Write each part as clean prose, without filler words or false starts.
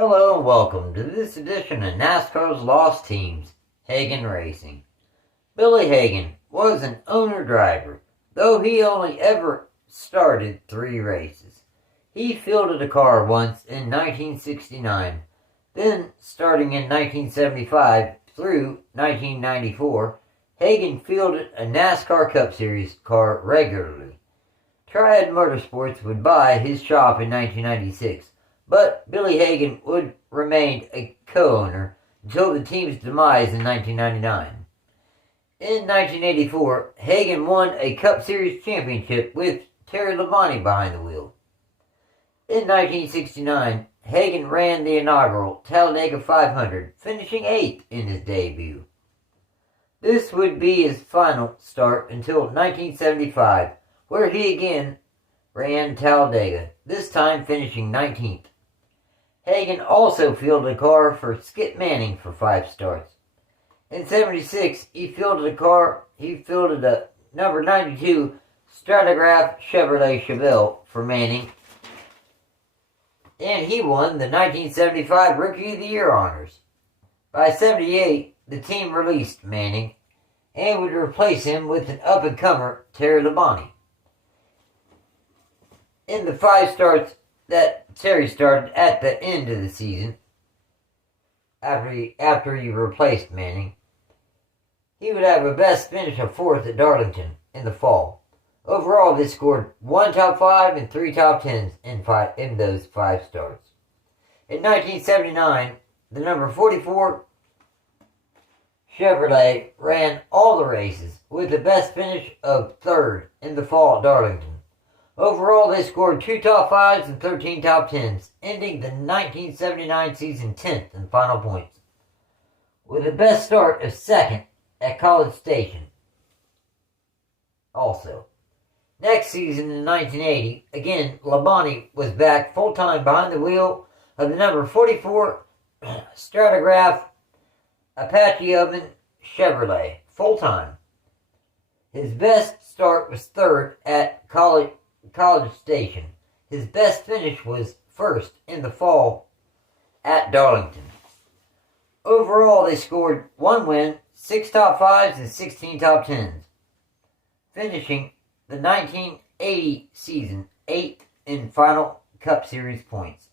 Hello and welcome to this edition of NASCAR's Lost Teams, Hagan Racing. Billy Hagan was an owner-driver, though he only ever started 3 races. He fielded a car once in 1969, then starting in 1975 through 1994, Hagan fielded a Nascarcupseries car regularly. Triad Motorsports would buy his shop in 1996, but Billy Hagan would remain a co-owner until the team's demise in 1999. In 1984, Hagan won a Cup Series championship with Terrylabonte behind the wheel. In 1969, Hagan ran the inaugural Talladega 500, finishing 8th in his debut. This would be his final start until 1975, where he again ran Talladega, this time finishing 19th. Hagan also fielded a car for Skip Manning for 5 starts. In 76, he fielded a number 92 Stratigraph Chevrolet Chevelle for Manning, and he won the 1975 Rookie of the Year honors. By 78, the team released Manning and would replace him with an up-and-comer Terrylabonte. In the 5 starts that Terry started at the end of the season, after he replaced Manning, he would have a best finish of 4th at Darlington in the fall. Overall, they scored 1 top 5 and 3 top 10s in those 5 starts. In 1979, the number 44 Chevrolet ran all the races with a best finish of 3rd in the fall at Darlington. Overall, they scored 2 top 5s and 13 top 10s, ending the 1979 season 10th in final points, with a best start of 2nd at College Station. Also, next season in 1980, again, Labonte was back full-time behind the wheel of the number 44 Stratigraph Apache Oven Chevrolet, full-time. His best start was 3rd at College Station. His best finish was 1st in the fall at Darlington. Overall, they scored 1 win, 6 top 5s, and 16 top 10s, finishing the 1980 season 8th in final Cup Series points.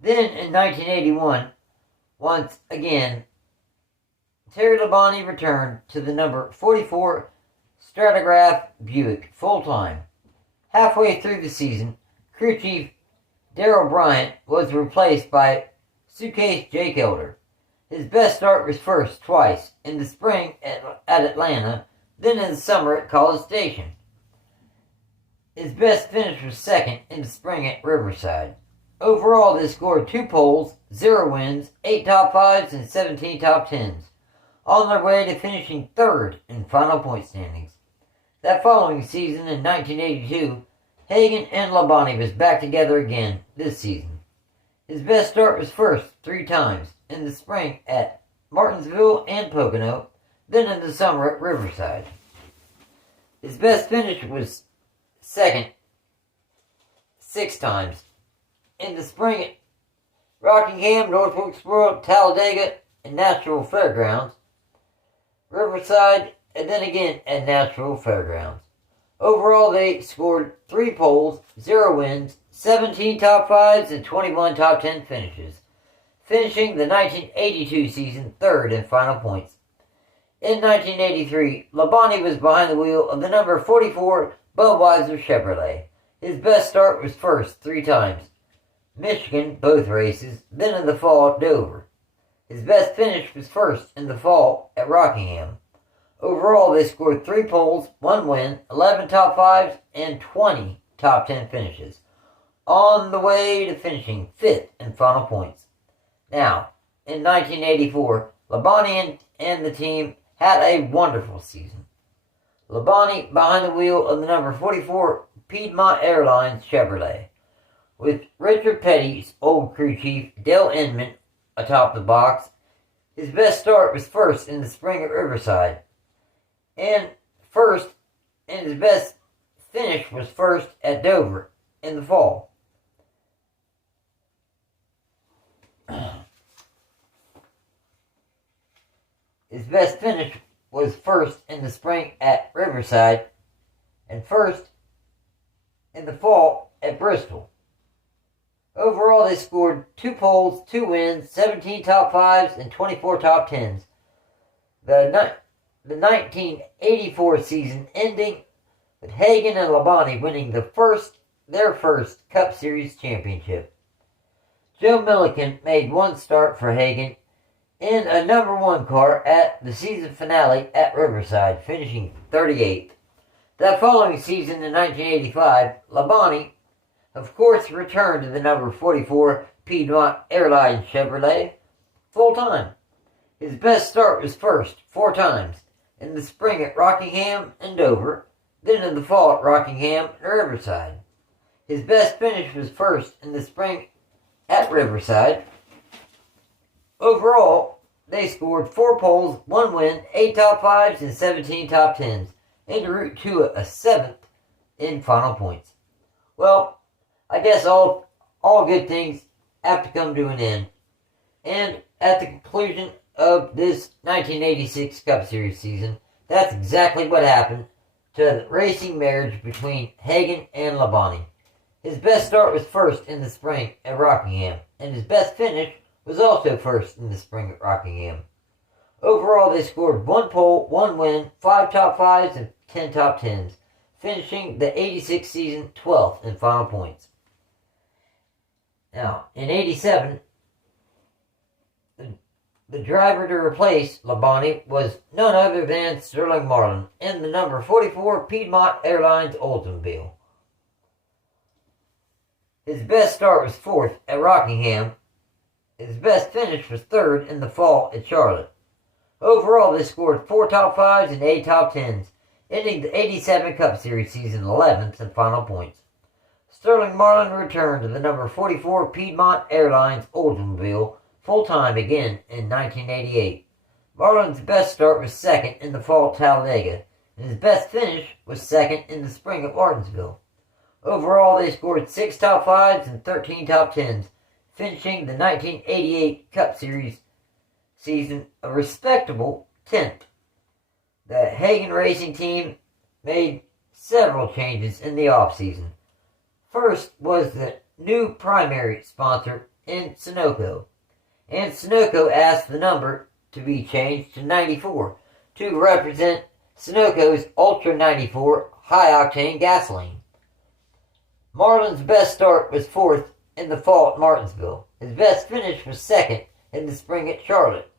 Then in 1981, once again, Terrylabonte returned to the number 44 Stratigraph Buick full-time. Halfway through the season, crew chief Darrell Bryant was replaced by Suitcase Jake Elder. His best start was 1st twice, in the spring at Atlanta, then in the summer at College Station. His best finish was 2nd in the spring at Riverside. Overall, they scored 2 poles, 0 wins, 8 top 5s, and 17 top 10s, on their way to finishing 3rd in final point standings. That following season, in 1982, Hagan and Labonte was back together again this season. His best start was 1st 3 times, in the spring at Martinsville and Pocono, then in the summer at Riverside. His best finish was 2nd 6 times, in the spring at Rockingham, North Wilkesboro, Talladega, and Nashville Fairgrounds, Riverside, and then again at Nashville Fairgrounds. Overall, they scored 3 poles, 0 wins, 17 top 5s, and 21 top 10 finishes, finishing the 1982 season 3rd in final points. In 1983, Labonte was behind the wheel of the number 44 Budweiser Chevrolet. His best start was 1st 3 times, Michigan, both races, then in the fall at Dover. His best finish was 1st in the fall at Rockingham. Overall, they scored 3 poles, 1 win, 11 top 5s, and 20 top 10 finishes, on the way to finishing 5th in final points. Now, in 1984, Labonte and the team had a wonderful season. Labonte behind the wheel of the number 44 Piedmont Airlines Chevrolet, with Richard Petty's old crew chief Dale Inman atop the box. His best start was 1st in the spring at Riverside, and 1st, and his best finish was 1st at Dover in the fall. His best finish was first in the spring at Riverside and first in the fall at Bristol. Overall, they scored 2 poles, 2 wins, 17 top 5s, and 24 top 10s. The 1984 season ending with Hagan and Labonte winning their first Cup Series championship. Joe Milliken made 1 start for Hagan in a number 1 car at the season finale at Riverside, finishing 38th. That following season in 1985, Labonte, of course, returned to the number 44 Piedmont Airlines Chevrolet full-time. His best start was first 4 times, in the spring at Rockingham and Dover, then in the fall at Rockingham and Riverside. His best finish was first in the spring at Riverside. Overall, they scored 4 poles, 1 win, 8 top 5s, and 17 top 10s, en route to a 7th in final points. Well, I guess all good things have to come to an end. And at the conclusion of this 1986 Cup Series season, that's exactly what happened to the racing marriage between Hagan and Labonte. His best start was first in the spring at Rockingham, and his best finish was also first in the spring at Rockingham. Overall, they scored 1 pole, 1 win, 5 top 5s, and 10 top 10s, finishing the 86 season 12th in final points. Now, in 87, the driver to replace Labonte was none other than Sterlingmarlin in the number 44 Piedmont Airlines Oldsmobile. His best start was 4th at Rockingham. His best finish was 3rd in the fall at Charlotte. Overall, they scored 4 top 5s and 8 top 10s, ending the 87 Cup Series season 11th in final points. Sterlingmarlin returned to the number 44 Piedmont Airlines Oldsmobile full-time again in 1988. Marlin's best start was 2nd in the fall at Talladega, and his best finish was 2nd in the spring at Martinsville. Overall, they scored 6 top 5s and 13 top 10s, finishing the 1988 Cup Series season a respectable 10th. The Hagan Racing team made several changes in the off-season. First was the new primary sponsor in Sunoco, and Sunoco asked the number to be changed to 94 to represent Sunoco's Ultra 94 high-octane gasoline. Marlin's best start was 4th in the fall at Martinsville. His best finish was 2nd in the spring at Charlotte.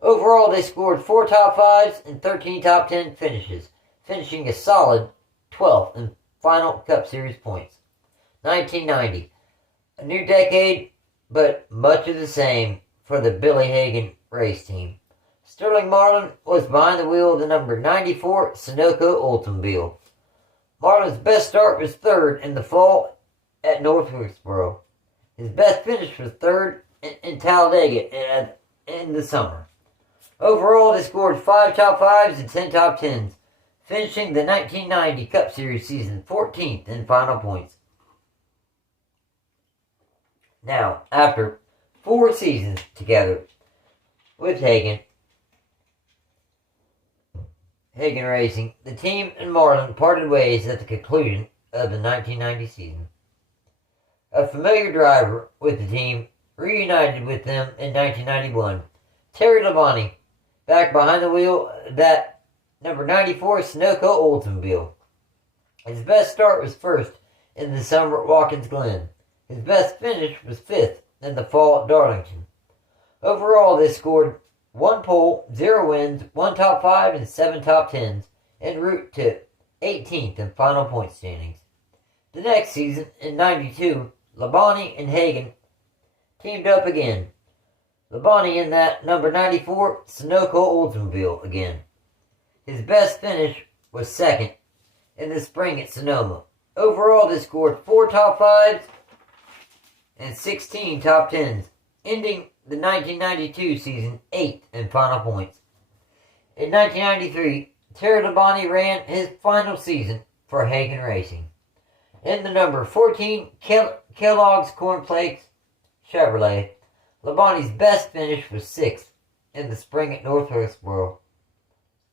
Overall, they scored 4 top 5s and 13 top 10 finishes, finishing a solid 12th in final Cup Series points. 1990. A new decade, but much of the same for the Billy Hagan race team. Sterlingmarlin was behind the wheel of the number 94 Sunoco Oldsmobile. Marlin's best start was 3rd in the fall at North Wilkesboro. His best finish was 3rd in Talladega in the summer. Overall, they scored 5 top 5s and 10 top 10s, finishing the 1990 Cup Series season 14th in final points. Now, after 4 seasons together with Hagan Racing, the team and Marlin parted ways at the conclusion of the 1990 season. A familiar driver with the team reunited with them in 1991, Terrylabonte, back behind the wheel of that number 94 Sunoco Oldsmobile. His best start was 1st in the summer at Watkins Glen. His best finish was 5th in the fall at Darlington. Overall, they scored 1 pole, 0 wins, 1 top 5, and 7 top 10s, en route to 18th in final point standings. The next season, in 92, Labonte and Hagan teamed up again. Labonte in that number 94 Sunoco Oldsmobile again. His best finish was 2nd in the spring at Sonoma. Overall, they scored 4 top 5s and 16 top 10s, ending the 1992 season 8th in final points. In 1993, Terrylabonte ran his final season for Hagan Racing. In the number 14 Kellogg's Cornflakes Chevrolet, Labonte's best finish was 6th in the spring at North Wilkesboro.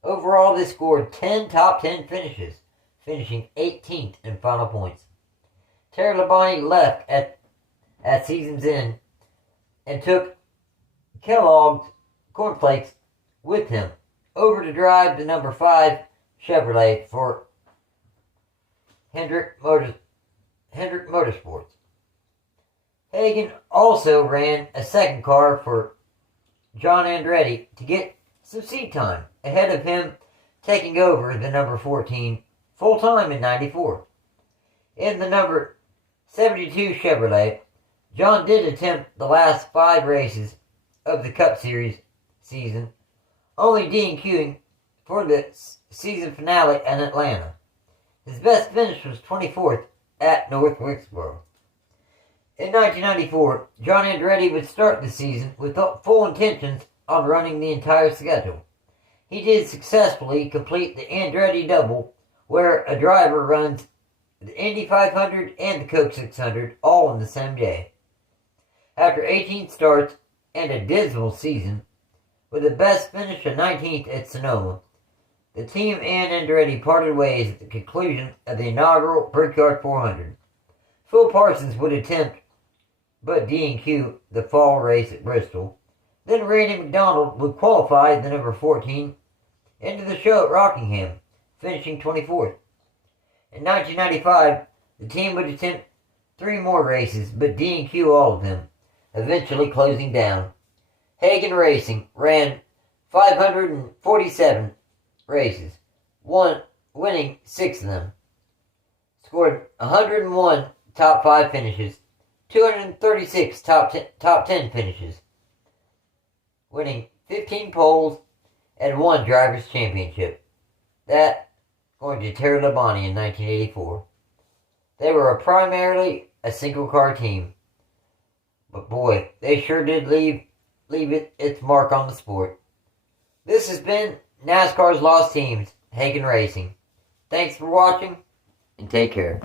Overall, they scored 10 top 10 finishes, finishing 18th in final points. Terrylabonte left at season's end and took Kellogg's cornflakes with him over to drive the number 5 Chevrolet for Hendrick Motorsports. Hagan also ran a second car for John Andretti to get some seat time ahead of him taking over the number 14 full-time in '94. In the number 72 Chevrolet, John did attempt the last 5 races of the Cup Series season, only DNQing for the season finale in Atlanta. His best finish was 24th at North Wilkesboro. In 1994, John Andretti would start the season with full intentions on running the entire schedule. He did successfully complete the Andretti Double, where a driver runs the Indy 500 and the Coke 600 all in the same day. After 18 starts and a dismal season, with the best finish of 19th at Sonoma, the team and Andretti parted ways at the conclusion of the inaugural Brickyard 400. Phil Parsons would attempt but DNQ the fall race at Bristol. Then Randy McDonald would qualify the number 14 into the show at Rockingham, finishing 24th. In 1995, the team would attempt 3 more races, but DNQ all of them, eventually closing down. Hagan Racing ran 547 races, winning 6 of them. Scored 101 top 5 finishes, 236 top 10 finishes, winning 15 poles and 1 Drivers' Championship. That going to Terrylabonte in 1984. They were primarily a single-car team, but boy, they sure did leave its mark on the sport. This has been NASCAR's Lost Teams, Hagan Racing. Thanks for watching, and take care.